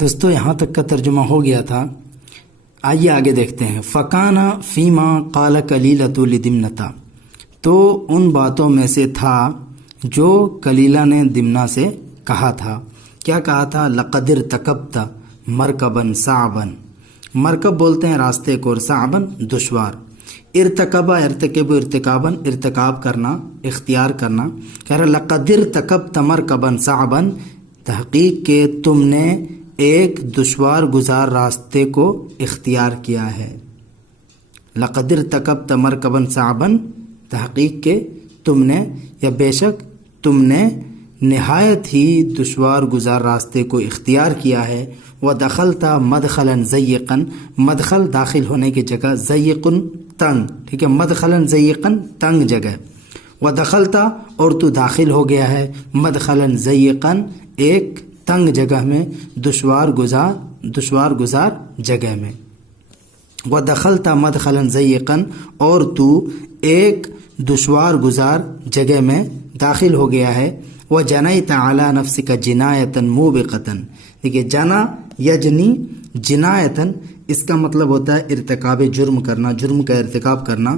دوستو یہاں تک کا ترجمہ ہو گیا تھا. آئیے آگے دیکھتے ہیں. فکانا فیما قال کلیلۃ لدمنۃ، تو ان باتوں میں سے تھا جو کلیلہ نے دمنہ سے کہا تھا. کیا کہا تھا؟ لقد ارتکبت مرکباً صعباً. مرکب بولتے ہیں راستے کو، اور صعباً دشوار. ارتکبہ ارتکب ارتکاباً ارتکاب کرنا، اختیار کرنا. کہہ رہا لقد ارتکبت مرکباً صعباً، تحقیق کہ تم نے ایک دشوار گزار راستے کو اختیار کیا ہے. لقد ارتکبت مرکباً صعباً، تحقیق کہ تم نے یا بے شک تم نے نہایت ہی دشوار گزار راستے کو اختیار کیا ہے. وَدَخَلْتَ مَدْخَلًا ضَيِّقًا، مدخل داخل ہونے کی جگہ، ضَيِّقٌ تنگ، ٹھیک ہے، مدخلاً ضَيِّقًا تنگ جگہ. وَدَخَلْتَ اور تو داخل ہو گیا ہے، مدخلاً ضَيِّقًا ایک تنگ جگہ میں، دشوار گزار جگہ میں. وَدَخَلْتَ مَدْخَلًا ضَيِّقًا اور تو ایک دشوار گزار جگہ میں داخل ہو گیا ہے. وَجَنَيْتَ عَلَى نَفْسِكَ جِنَایَةً مُوبِقَةً. دیکھیے جنا یجنی جنایتاً، اس کا مطلب ہوتا ہے ارتکاب جرم کرنا، جرم کا ارتکاب کرنا.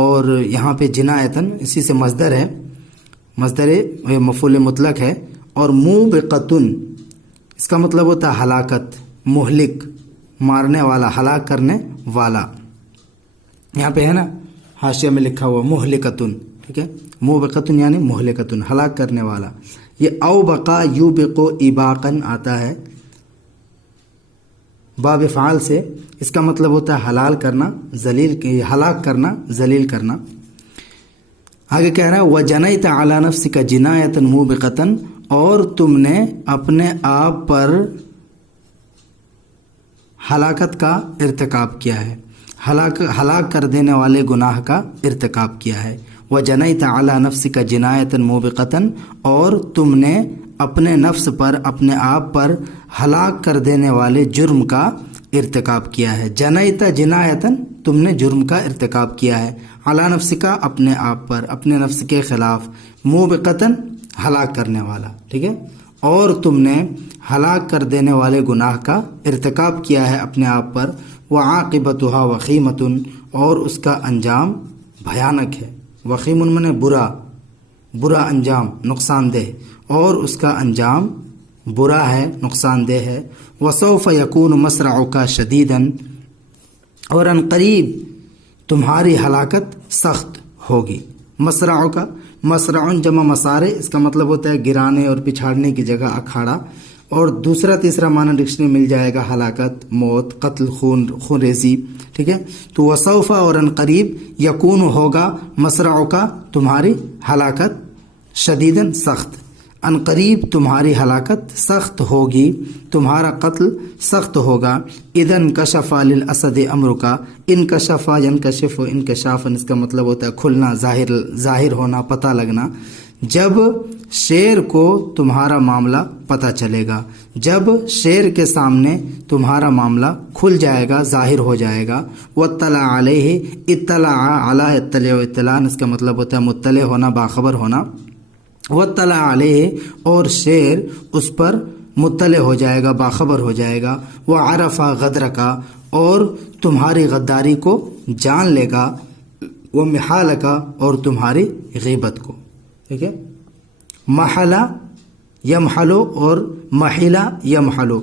اور یہاں پہ جنایتاً اسی سے مصدر ہے، مصدر مفعول مطلق ہے. اور موبقتن اس کا مطلب ہوتا ہے ہلاکت، مہلک، مارنے والا، ہلاک کرنے والا. یہاں پہ ہے نا حاشیہ میں لکھا ہوا مہلکتن، ٹھیک ہے، موبقتن یعنی مہلکتن، ہلاک کرنے والا. یہ اوبقا یوبقو اباقن آتا ہے باب فعال سے، اس کا مطلب ہوتا ہے حلال کرنا، ذلیل، ہلاک کرنا، ذلیل کرنا. آگے کہہ رہا ہے وَجَنَيْتَ عَلَى نَفْسِكَ جِنَایَةً مُوبِقَةً اور تم نے اپنے آپ پر ہلاکت کا ارتکاب کیا ہے، ہلاک کر دینے والے گناہ کا ارتکاب کیا ہے. وَجَنَيْتَ عَلَى نَفْسِكَ جِنَایَةً مُوبِقَةً اور تم نے اپنے نفس پر، اپنے آپ پر ہلاک کر دینے والے جرم کا ارتکاب کیا ہے. جنیت جنایتاً تم نے جرم کا ارتکاب کیا ہے. علی نفسک اپنے آپ پر، اپنے نفس کے خلاف. موبقتاً ہلاک کرنے والا، ٹھیک ہے، اور تم نے ہلاک کر دینے والے گناہ کا ارتکاب کیا ہے اپنے آپ پر. وعاقبتها وخیمۃ اور اس کا انجام بھیانک ہے. وخیم من برا انجام، نقصان دہ، اور اس کا انجام برا ہے، نقصان دہ ہے. وسوف یکون مسرعک شدیدا اور ان قریب تمہاری ہلاکت سخت ہوگی. مسرعک، مسرعن جمع مسارے، اس کا مطلب ہوتا ہے گرانے اور پچھاڑنے کی جگہ، اکھاڑا. اور دوسرا تیسرا معنی ڈکشنری مل جائے گا ہلاکت، موت، قتل، خون ریزی، ٹھیک ہے. تو وسوف اور ان قریب، یکون ہوگا، مسرعک تمہاری ہلاکت، شدیداً سخت، ان قریب تمہاری ہلاکت سخت ہوگی، تمہارا قتل سخت ہوگا. اذن کشف للاسد امرک، انکشف ینکشف انکشافا، اس کا مطلب ہوتا ہے کھلنا، ظاہر ہونا، پتہ لگنا. جب شیر کو تمہارا معاملہ پتہ چلے گا، جب شیر کے سامنے تمہارا معاملہ کھل جائے گا، ظاہر ہو جائے گا. واطلع علیہ، اطلاع علی، اطلاع و اطلاع اس کا مطلب ہوتا ہے مطلع ہونا، باخبر ہونا. واطلع علیہ اور شیر اس پر مطلع ہو جائے گا، باخبر ہو جائے گا. وعرف غدرک اور تمہاری غداری کو جان لے گا. ومحالک اور تمہاری غیبت کو، ٹھیک ہے. محلہ یمحلو اور محلہ یمحلو،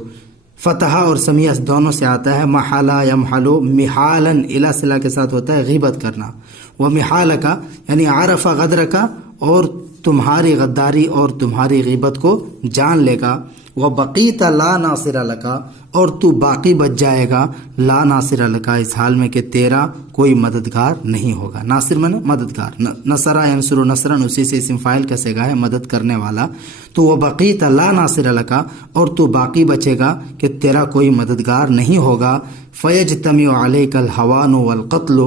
فتحہ اور سمیہ دونوں سے آتا ہے. محلہ یمحلو، محالن الا صلہ کے ساتھ ہوتا ہے غیبت کرنا. ومحالک یعنی عرف غدرک اور تمہاری غداری اور تمہاری غیبت کو جان لے گا. وبقیت لا ناصر لک اور تو باقی بچ جائے گا، لا ناصر لک اس حال میں کہ تیرا کوئی مددگار نہیں ہوگا. ناصر من مددگار، نصر ینصر نصرا اسی سے اسم فاعل کا صیغہ ہے، مدد کرنے والا. تو وبقیت لا ناصر لک اور تو باقی بچے گا کہ تیرا کوئی مددگار نہیں ہوگا. فیجتمع علیک الہوان والقتل،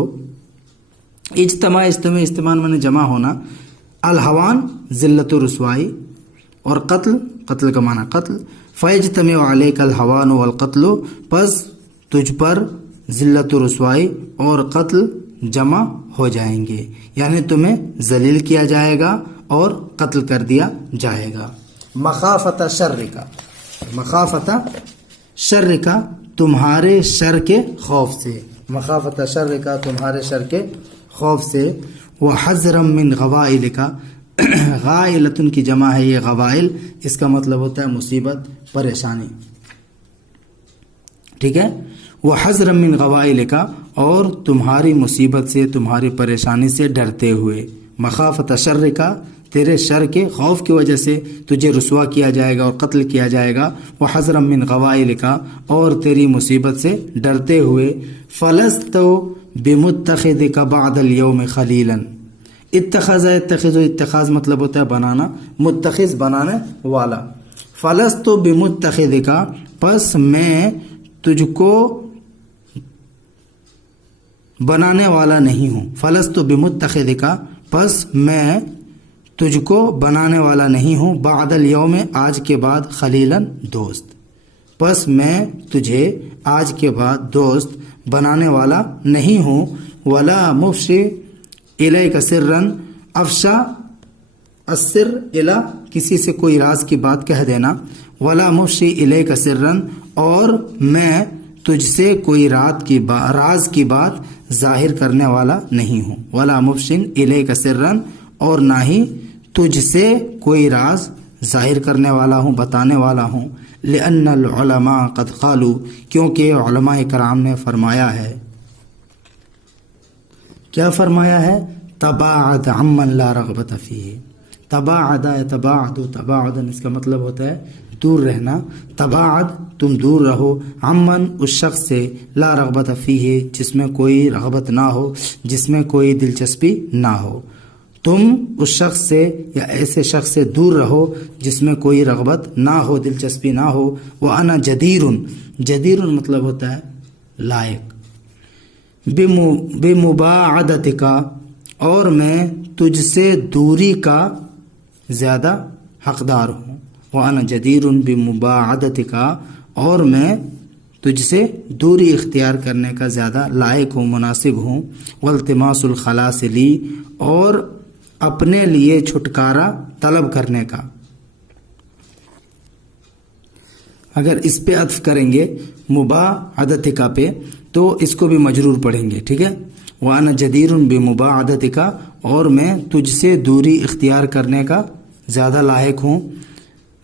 اجتماع من جمع ہونا، الہوان ذلت و رسوائی، اور قتل کا معنی قتل. فیجتمع علیک الہوان والقتل پس تجھ پر ذلت و رسوائی اور قتل جمع ہو جائیں گے، یعنی تمہیں ذلیل کیا جائے گا اور قتل کر دیا جائے گا. مخافت شر کا، مخافت شر کا تمہارے شر کے خوف سے، مخافت شر کا تمہارے شر کے خوف سے، وحذرا من غوائل کا، غائلتن کی جمع ہے یہ غوائل، اس کا مطلب ہوتا ہے مصیبت، پریشانی، ٹھیک ہے، وحذرا من غوائل کا، اور تمہاری مصیبت سے تمہاری پریشانی سے ڈرتے ہوئے، مخافت شر کا تیرے شر کے خوف کی وجہ سے تجھے رسوا کیا جائے گا اور قتل کیا جائے گا، وحذرا من غوائل کا، اور تیری مصیبت سے ڈرتے ہوئے، فلست بمتخذک بعد اليوم خلیلا، اتخذ مطلب ہوتا ہے بنانا، متخذ بنانے والا، فلست بمتخذک پس میں تجھ کو بنانے والا نہیں ہوں، فلست بمتخذک پس میں تجھ کو بنانے والا نہیں ہوں، بعد الیوم آج کے بعد، خلیلا دوست، پس میں تجھے آج کے بعد دوست بنانے والا نہیں ہوں، ولا مفشی الیک سرا، افشا السر الی کسی سے کوئی راز کی بات کہہ دینا، ولا مفشی الیک سرا، اور میں تجھ سے کوئی راز کی بات ظاہر کرنے والا نہیں ہوں، ولا مفشن الیک سرا، اور نہ ہی تجھ سے کوئی راز ظاہر کرنے والا ہوں، بتانے والا ہوں، لأن العلماء قد قالوا، کیونکہ علماء کرام نے فرمایا ہے، کیا فرمایا ہے، تباعد عمن لا رغبت فیہ، تباعد تباعد تباعدا اس کا مطلب ہوتا ہے دور رہنا، تباعد تم دور رہو، عمن اس شخص سے، لا رغبت فیہ جس میں کوئی رغبت نہ ہو، جس میں کوئی دلچسپی نہ ہو، تم اس شخص سے یا ایسے شخص سے دور رہو جس میں کوئی رغبت نہ ہو، دلچسپی نہ ہو، وَأَنَا جدیر مطلب ہوتا ہے لائق، بمباعدتک اور میں تجھ سے دوری کا زیادہ حقدار ہوں، وَأَنَا جدیر بمباعدتک اور میں تجھ سے دوری اختیار کرنے کا زیادہ لائق ہوں، مناسب ہوں، والتماس الخلاص لی اور اپنے لیے چھٹکارا طلب کرنے کا، اگر اس پہ عطف کریں گے مباعدتک پہ تو اس کو بھی مجرور پڑھیں گے، ٹھیک ہے، وَأَنَا جدیر بمباعدتک اور میں تجھ سے دوری اختیار کرنے کا زیادہ لائق ہوں،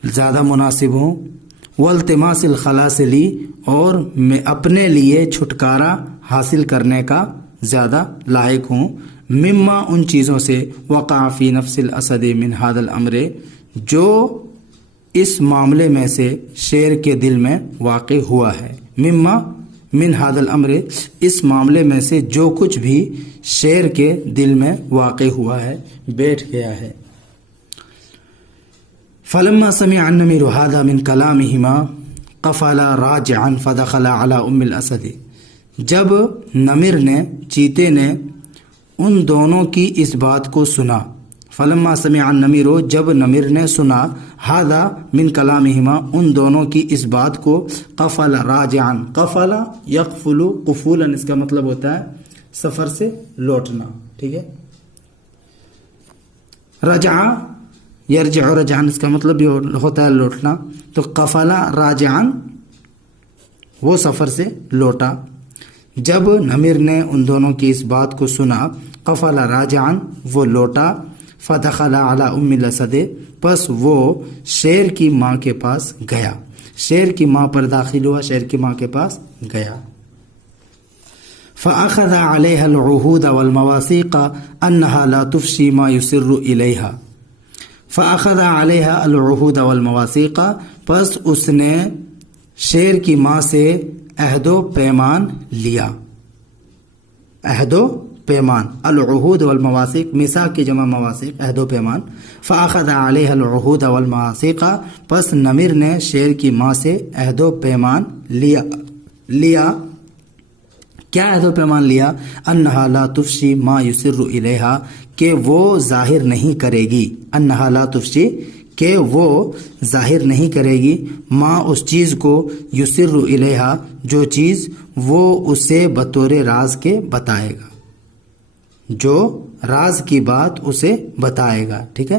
زیادہ مناسب ہوں، والتماس الخلاص لی اور میں اپنے لیے چھٹکارا حاصل کرنے کا زیادہ لائق ہوں، مما ان چیزوں سے، وقع فی نفس الاسد من هذا الامر جو اس معاملے میں سے شیر کے دل میں واقع ہوا ہے، مما من هذا الامر اس معاملے میں سے جو کچھ بھی شیر کے دل میں واقع ہوا ہے، بیٹھ گیا ہے، فلما سمع النمر هذا من كلامهما قفل راجعا فدخل على ام الاسد، جب نمر نے، چیتے نے ان دونوں کی اس بات کو سنا، فلما سمع النمر جب نمر نے سنا، هذا من كلامهما ان دونوں کی اس بات کو، قفل راجعا، قفل یقفل قفولا اس کا مطلب ہوتا ہے سفر سے لوٹنا، ٹھیک ہے، رجع یرجع رجعا اس کا مطلب بھی ہوتا ہے لوٹنا، تو قفل راجعا وہ سفر سے لوٹا، جب نمر نے ان دونوں کی اس بات کو سنا، قفل راجعا وہ لوٹا، فدخل علی ام الاسد پس وہ شیر کی ماں کے پاس گیا، شیر کی ماں پر داخل ہوا، شیر کی ماں کے پاس گیا، فاخذ علیها العہود والمواثیق انها لا تفشی ما یسر الیہا، فاخذ علیها العہود والمواثیق پس اس نے شیر کی ماں سے عہد و پیمان لیا، عہد و پیمان، العہود والمواثیق میثاق کی جمع مواثیق، عہد و پیمان، فاخذ علیها العہود والمواثیق پس نمر نے شیر کی ماں سے عہد و پیمان لیا، کیا عہد و پیمان لیا، انہا لا تفشی ما یسر الیہا کہ وہ ظاہر نہیں کرے گی، انہا لا تفشی کہ وہ ظاہر نہیں کرے گی، ما اس چیز کو، یسر الیہا جو چیز وہ اسے بطور راز کے بتائے گا، جو راز کی بات اسے بتائے گا، ٹھیک ہے،